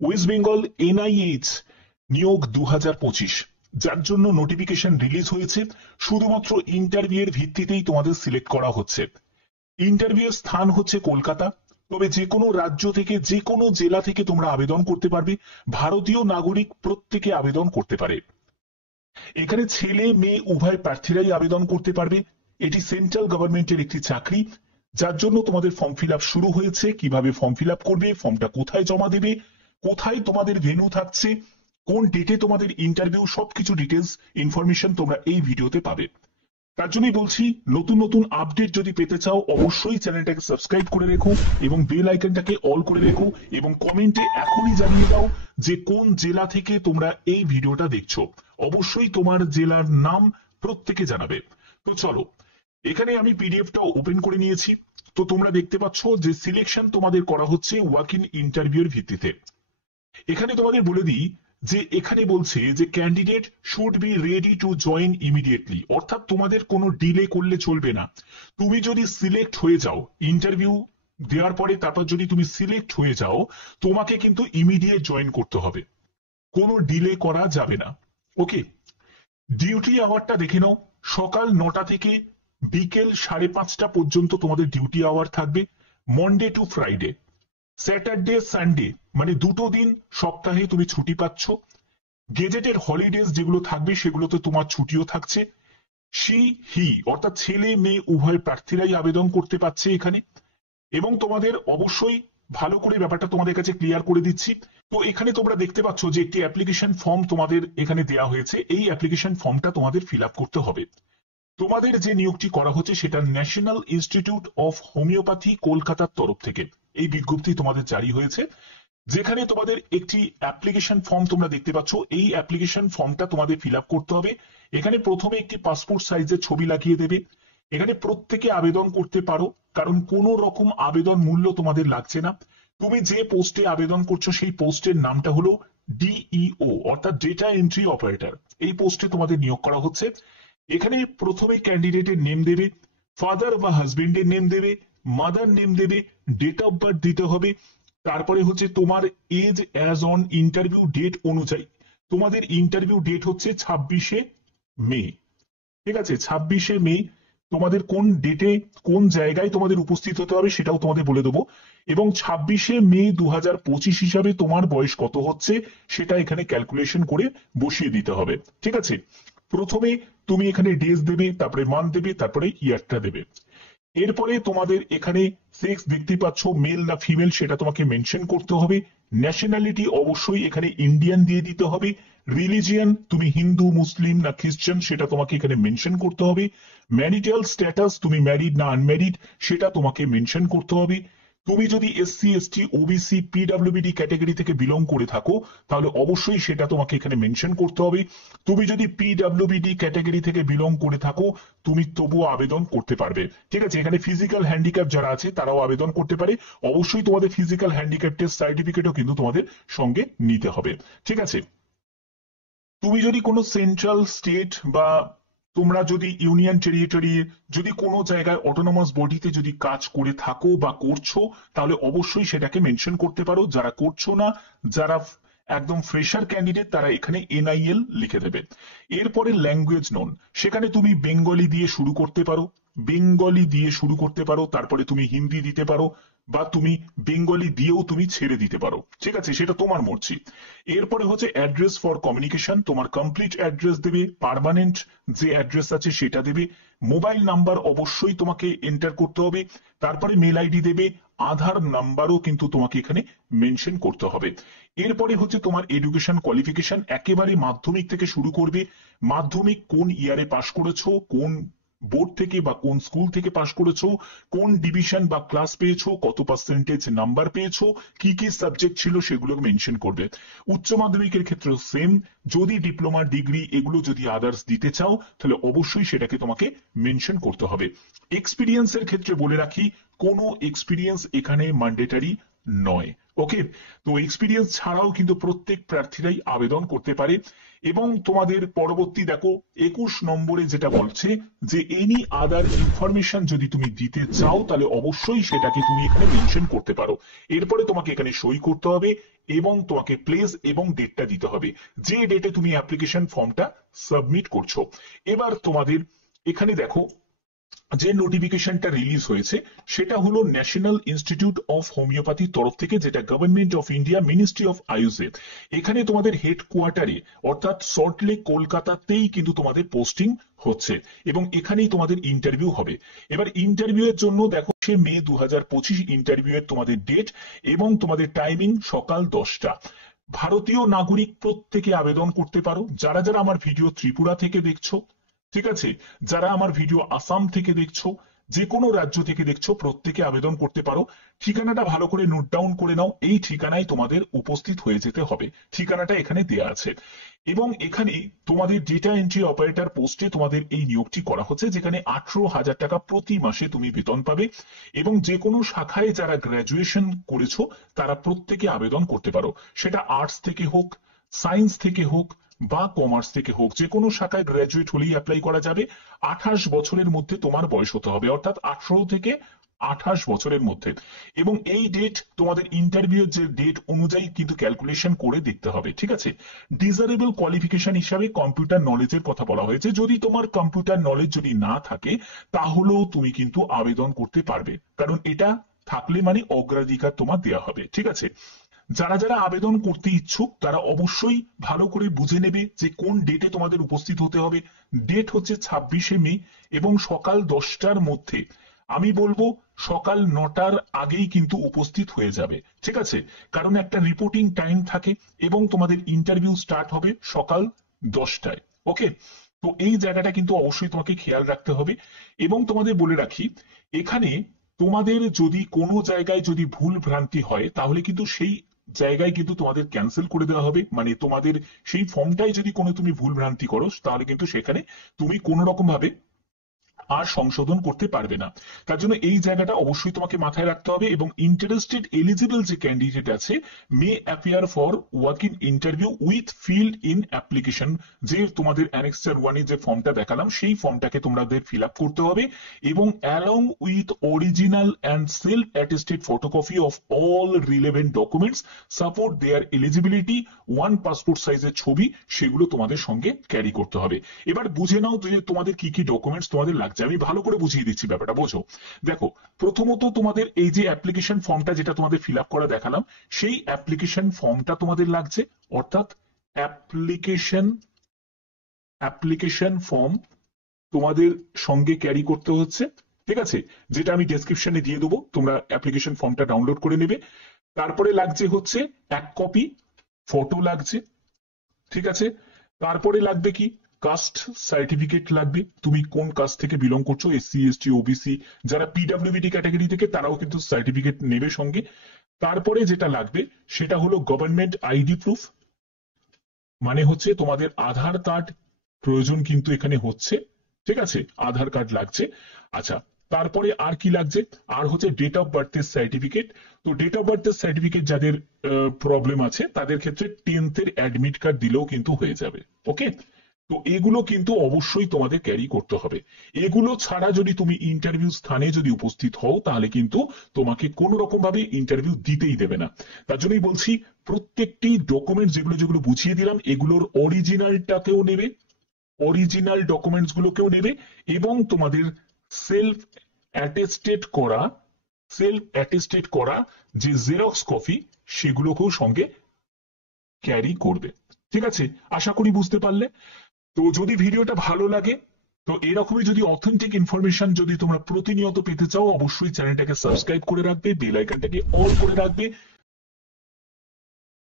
West Bengal NIH নিয়োগ 2025, যার জন্য নোটিফিকেশন রিলিজ হয়েছে। শুধুমাত্র ইন্টারভিউ এর ভিত্তিতেই তোমাদের সিলেক্ট করা হচ্ছে। ইন্টারভিউ এর স্থান হচ্ছে কলকাতা। তবে যে কোনো রাজ্য থেকে, যে কোনো জেলা থেকে তোমরা আবেদন করতে পারবে। ভারতীয় নাগরিক প্রত্যেকে আবেদন করতে পারে। এখানে ছেলে মেয়ে উভয় প্রার্থীরাই আবেদন করতে পারবে। এটি সেন্ট্রাল গভর্নমেন্টের একটি চাকরি, যার জন্য তোমাদের ফর্ম ফিল আপ শুরু হয়েছে। কিভাবে ফর্ম ফিল আপ করবে, ফর্মটা কোথায় জমা দেবে, কোথায় তোমাদের ভেন্যু থাকছে, কোন ডেটে তোমাদের ইন্টারভিউ, সবকিছু ডিটেলস ইনফরমেশন তোমরা এই ভিডিওতে পাবে। তার জন্যই বলছি, নতুন নতুন আপডেট যদি পেতে চাও অবশ্যই চ্যানেলটাকে সাবস্ক্রাইব করে রেখো এবং বেল আইকনটাকে অল করে রেখো এবং কমেন্টে এখনই জানিয়ে দাও যে কোন জেলা থেকে তোমরা এই ভিডিওটা দেখছো। অবশ্যই তোমার জেলার নাম প্রত্যেকে জানাবে। তো চলো, এখানে আমি পিডিএফটা ওপেন করে নিয়েছি। তো তোমরা দেখতে পাচ্ছ যে সিলেকশন তোমাদের করা হচ্ছে ওয়াক ইন ইন্টারভিউর ভিত্তিতে। এখানে তোমাদের বলে দিই যে এখানে বলছে যে candidate should be ready to join immediately, অর্থাৎ তোমাদের কোনো ডিলে করলে চলবে না। তুমি যদি সিলেক্ট হয়ে যাও ইন্টারভিউ দেওয়ার পরে, তারপর যদি তুমি সিলেক্ট হয়ে যাও, তোমাকে কিন্তু ইমিডিয়েট জয়েন করতে হবে, কোনো ডিলে করা যাবে না। ওকে, ডিউটি আওয়ারটা দেখে নাও। সকাল 9টা থেকে বিকেল 5:30 পর্যন্ত তোমাদের ডিউটি আওয়ার থাকবে, Monday two Friday. Saturday Sunday মানে দুটো দিন সপ্তাহে তুমি ছুটি পাচ্ছ। গেজেটের হলিডেজ যেগুলো থাকবে সেগুলোতে তোমার ছুটিও থাকছে। হি অর্থাৎ ছেলে মেয়ে উভয় প্রার্থীরাই আবেদন করতে পারছে এখানে। এবং তোমাদের অবশ্যই ভালো করে ব্যাপারটা তোমাদের কাছে ক্লিয়ার করে দিচ্ছি। তো এখানে তোমরা দেখতে পাচ্ছ যে একটি অ্যাপ্লিকেশন ফর্ম তোমাদের এখানে দেওয়া হয়েছে। এই অ্যাপ্লিকেশন ফর্মটা তোমাদের ফিল আপ করতে হবে। তোমাদের যে নিয়োগটি করা হচ্ছে সেটা ন্যাশনাল ইনস্টিটিউট অফ হোমিওপ্যাথি কলকাতার তরফ থেকে এই বিজ্ঞপ্তি তোমাদের জারি হয়েছে, যেখানে তোমাদের একটি অ্যাপ্লিকেশন ফর্ম তোমরা দেখতে পাচ্ছ। এই অ্যাপ্লিকেশন ফর্মটা তোমাদের ফিল আপ করতে হবে। এখানে প্রথমে একটি পাসপোর্ট সাইজের ছবি লাগিয়ে দেবে। এখানে প্রত্যেকে আবেদন করতে পারো, কারণ কোনো রকম আবেদন মূল্য তোমাদের লাগছে না। তুমি যে পোস্টে আবেদন করছো সেই পোস্টের নামটা হলো DEO অর্থাৎ ডেটা এন্ট্রি অপারেটর। এই পোস্টে তোমাদের নিয়োগ করা হচ্ছে। এখানে প্রথমে ক্যান্ডিডেটের নেম দেবে, ফাদার বা হাজবেন্ডের নেম দেবে, মাদার নেম দেবে, ডেট অফ বার্থ দিতে হবে। তারপরে হচ্ছে তোমার age as on interview date অনুযায়ী তোমাদের ইন্টারভিউ ডেট হচ্ছে 26শে মে। ঠিক আছে, 26শে মে। তোমাদের কোন ডেটে কোন জায়গায় তোমাদের উপস্থিত হতে হবে সেটাও তোমাদের বলে দেবো। এবং 26শে মে 2025 হিসাবে তোমার বয়স কত হচ্ছে সেটা এখানে ক্যালকুলেশন করে বসিয়ে দিতে হবে। ঠিক আছে, প্রথমে তুমি এখানে ডেজ দেবে, তারপরে মান্থ দেবে, তারপরে ইয়ারটা দেবে। এরপরে তোমাদের এখানে সেক্স দেখতে পাচ্ছ, মেল না ফিমেল সেটা তোমাকে মেনশন করতে হবে। ন্যাশনালিটি অবশ্যই এখানে ইন্ডিয়ান দিয়ে দিতে হবে। রিলিজিয়ান তুমি হিন্দু, মুসলিম না খ্রিস্টান সেটা তোমাকে এখানে মেনশন করতে হবে। ম্যারিটাল স্ট্যাটাস তুমি ম্যারিড না আনম্যারিড সেটা তোমাকে মেনশন করতে হবে। তুমি যদি SC ST OBC PWD category থেকে বিলং করে থাকো তাহলে অবশ্যই সেটা তোমাকে এখানে মেনশন করতে হবে। তুমি যদি PWD ক্যাটাগরি থেকে বিলং করে থাকো তুমি তবুও আবেদন করতে পারবে। ঠিক আছে, এখানে ফিজিক্যাল হ্যান্ডিক্যাপ যারা আছে তারাও আবেদন করতে পারে। অবশ্যই তোমাদের ফিজিক্যাল হ্যান্ডিক্যাপ টেস্ট সার্টিফিকেটও কিন্তু তোমাদের সঙ্গে নিতে হবে। ঠিক আছে, তুমি যদি কোনো সেন্ট্রাল স্টেট বা তোমরা যদি ইউনিয়ন টেরিটরি যদি কোনো জায়গায় অটোনমাস বডিতে যদি কাজ করে থাকো বা করছো তাহলে অবশ্যই সেটাকে মেনশন করতে পারো। যারা করছো না, যারা একদম ফ্রেশার ক্যান্ডিডেট তারা এখানে NIL লিখে দেবে। এরপরে ল্যাঙ্গুয়েজ নোন, সেখানে তুমি বেঙ্গলি দিয়ে শুরু করতে পারো, বেঙ্গলি দিয়ে শুরু করতে পারো, তারপরে তুমি হিন্দি দিতে পারো বা তুমি বেঙ্গলি দিয়েও তুমি ছেড়ে দিতে পারো। ঠিক আছে, সেটা তোমার মর্জি। এরপরে হচ্ছে অ্যাড্রেস ফর কমিউনিকেশন, তোমার কমপ্লিট অ্যাড্রেস দেবে, পার্মানেন্ট যে অ্যাড্রেস আছে সেটা দেবে। মোবাইল নাম্বার অবশ্যই তোমাকে এন্টার করতে হবে। তারপরে মেল আইডি দেবে, আধার নাম্বারও কিন্তু তোমাকে এখানে মেনশন করতে হবে। এরপরে হচ্ছে তোমার এডুকেশন কোয়ালিফিকেশন, একেবারে মাধ্যমিক থেকে শুরু করবে। মাধ্যমিক কোন ইয়ারে পাশ করেছো, কোন বোর্ড থেকে বা কোন স্কুল থেকে পাশ করেছো, কোন ডিভিশন বা ক্লাস পেয়েছো, কত পার্সেন্টেজ নাম্বার পেয়েছো, কি কি সাবজেক্ট ছিল সেগুলো মেনশন করবে। উচ্চ মাধ্যমিকের ক্ষেত্রে সেম, যদি ডিপ্লোমা ডিগ্রি এগুলো যদি আদার্স দিতে চাও তাহলে অবশ্যই সেটাকে তোমাকে মেনশন করতে হবে। এক্সপিরিয়েন্সের ক্ষেত্রে বলে রাখি কোনো এক্সপিরিয়েন্স এখানে ম্যান্ডেটরি নয়। ওকে, তো এক্সপিরিয়েন্স ছাড়াও কিন্তু প্রত্যেক প্রার্থীরাই আবেদন করতে পারে। এবং তোমাদের পরবর্তী দেখো 21 নম্বরে যেটা বলছে যে এনি আদার ইনফরমেশন যদি তুমি দিতে চাও তাহলে অবশ্যই সেটাকে তুমি এখানে মেনশন করতে পারো। এরপরে তোমাকে এখানে সই করতে হবে এবং তোমাকে প্লেস এবং ডেটটা দিতে হবে, যে ডেটে তুমি অ্যাপ্লিকেশন ফর্মটা সাবমিট করছো। এবার তোমাদের এখানে দেখো যে নোটিফিকেশনটা রিলিজ হয়েছে সেটা হলো ন্যাশনাল ইনস্টিটিউট অফ হোমিওপ্যাথির তরফ থেকে, যেটা government of India, ministry of আয়ুষের। এখানে তোমাদের হেডকোয়ার্টারে অর্থাৎ সল্টলেক কলকাতাতেই কিন্তু তোমাদের পোস্টিং হচ্ছে এবং এখানেই তোমাদের ইন্টারভিউ হবে। এবার ইন্টারভিউ এর জন্য দেখো সে মে 2025 ইন্টারভিউ এর তোমাদের ডেট এবং তোমাদের টাইমিং সকাল 10টা। ভারতীয় নাগরিক প্রত্যেকে আবেদন করতে পারো। যারা যারা আমার ভিডিও ত্রিপুরা থেকে দেখছো, ঠিক আছে, যারা আমার ভিডিও আসাম থেকে দেখছো, যে কোনো রাজ্য থেকে দেখছো, প্রত্যেকে আবেদন করতে পারো। ঠিকানাটা ভালো করে নোট ডাউন করে নাও, এই ঠিকানায় তোমাদের উপস্থিত হয়ে যেতে হবে। ঠিকানাটা এখানে দেয়া আছে এবং এখানে তোমাদের ডেটা এন্ট্রি অপারেটর পোস্টে তোমাদের এই নিয়োগটি করা হচ্ছে, যেখানে 18,000 টাকা প্রতি মাসে তুমি বেতন পাবে এবং যে কোনো শাখায় যারা গ্র্যাজুয়েশন করেছো তারা প্রত্যেকে আবেদন করতে পারো, সেটা আর্টস থেকে হোক, সায়েন্স থেকে হোক বা কমার্স থেকে হোক, যে কোনো শাখায় গ্র্যাজুয়েট হলেই অ্যাপ্লাই করা যাবে। 28 বছরের মধ্যে তোমার বয়স হতে হবে, অর্থাৎ 18 থেকে 28 বছরের মধ্যে। এবং এই ডেট তোমাদের ইন্টারভিউ যে ডেট অনুযায়ী কিন্তু ক্যালকুলেশন করে দেখতে হবে, ঠিক আছে। ডিজারেবল কোয়ালিফিকেশন হিসাবে কম্পিউটার নলেজের কথা বলা হয়েছে। যদি তোমার কম্পিউটার নলেজ যদি না থাকে তাহলেও তুমি কিন্তু আবেদন করতে পারবে, কারণ এটা থাকলে মানে অগ্রাধিকার তোমার দেওয়া হবে, ঠিক আছে। যারা যারা আবেদন করতে ইচ্ছুক তারা অবশ্যই ভালো করে বুঝে নেবে যে কোন ডেটে তোমাদের উপস্থিত হতে হবে। ডেট হচ্ছে 26শে মে এবং সকাল 10টার মধ্যে, আমি বলবো সকাল 9টার আগেই কিন্তু উপস্থিত হয়ে যাবে, ঠিক আছে, কারণ একটা রিপোর্টিং টাইম থাকে এবং তোমাদের ইন্টারভিউ স্টার্ট হবে সকাল 10টায়। ওকে, তো এই জায়গাটা কিন্তু অবশ্যই তোমাকে খেয়াল রাখতে হবে। এবং তোমাদের বলে রাখি, এখানে তোমাদের যদি কোনো জায়গায় যদি ভুল ভ্রান্তি হয় তাহলে কিন্তু সেই জায়গায় কিন্তু তোমাদের ক্যান্সেল করে দেওয়া হবে। মানে তোমাদের সেই ফর্মটাই যদি কোনো তুমি ভুল ভ্রান্তি করো তাহলে কিন্তু সেখানে তুমি কোনো রকম ভাবে আর সংশোধন করতে পারবে না। তার জন্য এই জায়গাটা অবশ্যই তোমাকে মাথায় রাখতে হবে। এবং ইন্টারেস্টেড এলিজিবল যে ক্যান্ডিডেট আছে মে appear for work in interview with field in application, যে তোমাদের অ্যানেক্সার 1 যে ফর্মটা দেখালাম সেই ফর্মটাকে তোমাদের ফিল আপ করতে হবে এবং along with original and self attested photocopy of all relevant documents support there eligibility, 1 passport সাইজের ছবি, সেগুলো তোমাদের সঙ্গে ক্যারি করতে হবে। এবার বুঝে নাও যে তোমাদের কি কি ডকুমেন্টস তোমাদের লাগছে। আমি ভালো করে বুঝিয়ে দিচ্ছি ব্যাপারটা, বোঝো। দেখো, প্রথমত তোমাদের এই যে অ্যাপ্লিকেশন ফর্মটা যেটা তোমাদের ফিল আপ করা দেখালাম সেই অ্যাপ্লিকেশন ফর্মটা তোমাদের লাগছে, অর্থাৎ অ্যাপ্লিকেশন ফর্ম তোমাদের সঙ্গে ক্যারি করতে হচ্ছে, ঠিক আছে, যেটা আমি ডেসক্রিপশনে দিয়ে দেবো, তোমরা অ্যাপ্লিকেশন ফর্মটা ডাউনলোড করে নেবে। তারপরে লাগছে হচ্ছে 1 কপি ফটো লাগছে, ঠিক আছে। তারপরে লাগবে কি, কাস্ট সার্টিফিকেট লাগবে, তুমি কোন কাস্ট থেকে বিলং করছো, এসসি এসটি ওবিসি, যারা পিডব্লিউডি ক্যাটাগরি থেকে তারাও কিন্তু সার্টিফিকেট নেবে সঙ্গে। তারপরে যেটা লাগবে সেটা হলো গভর্নমেন্ট আইডি প্রুফ, মানে হচ্ছে তোমাদের আধার কার্ড প্রয়োজন কিন্তু এখানে হচ্ছে, ঠিক আছে, আধার কার্ড লাগছে। আচ্ছা, তারপরে আর কি লাগছে, আর হচ্ছে ডেট অফ বার্থের সার্টিফিকেট। তো ডেট অফ বার্থের সার্টিফিকেট যাদের প্রবলেম আছে তাদের ক্ষেত্রে 10th এর অ্যাডমিট কার্ড দিলেও কিন্তু হয়ে যাবে। ওকে, তো এগুলো কিন্তু অবশ্যই তোমাদের ক্যারি করতে হবে। এগুলো ছাড়া যদি তুমি ইন্টারভিউ স্থানে যদি উপস্থিত হও তাহলে কিন্তু তোমাকে কোনো রকম ভাবে ইন্টারভিউ দিতেই দেবে না। তার জন্যই বলছি প্রত্যেকটি ডকুমেন্ট যেগুলো যেগুলো বুঝিয়ে দিলাম এগুলোর অরিজিনালটাকেও নেবে, অরিজিনাল ডকুমেন্টস গুলোকেও নেবে এবং তোমাদের সেলফ অ্যাটেস্টেড করা যে জেরক্স কপি সেগুলোকেও সঙ্গে ক্যারি করবে, ঠিক আছে। আশা করি বুঝতে পারলে। তো যদি ভিডিওটা ভালো লাগে, তো এরকমই যদি অথেন্টিক ইনফরমেশন যদি তোমরা প্রতিনিয়ত পেতে চাও অবশ্যই চ্যানেলটাকে সাবস্ক্রাইব করে রাখবে, বেল আইকনটাকে অল করে রাখবে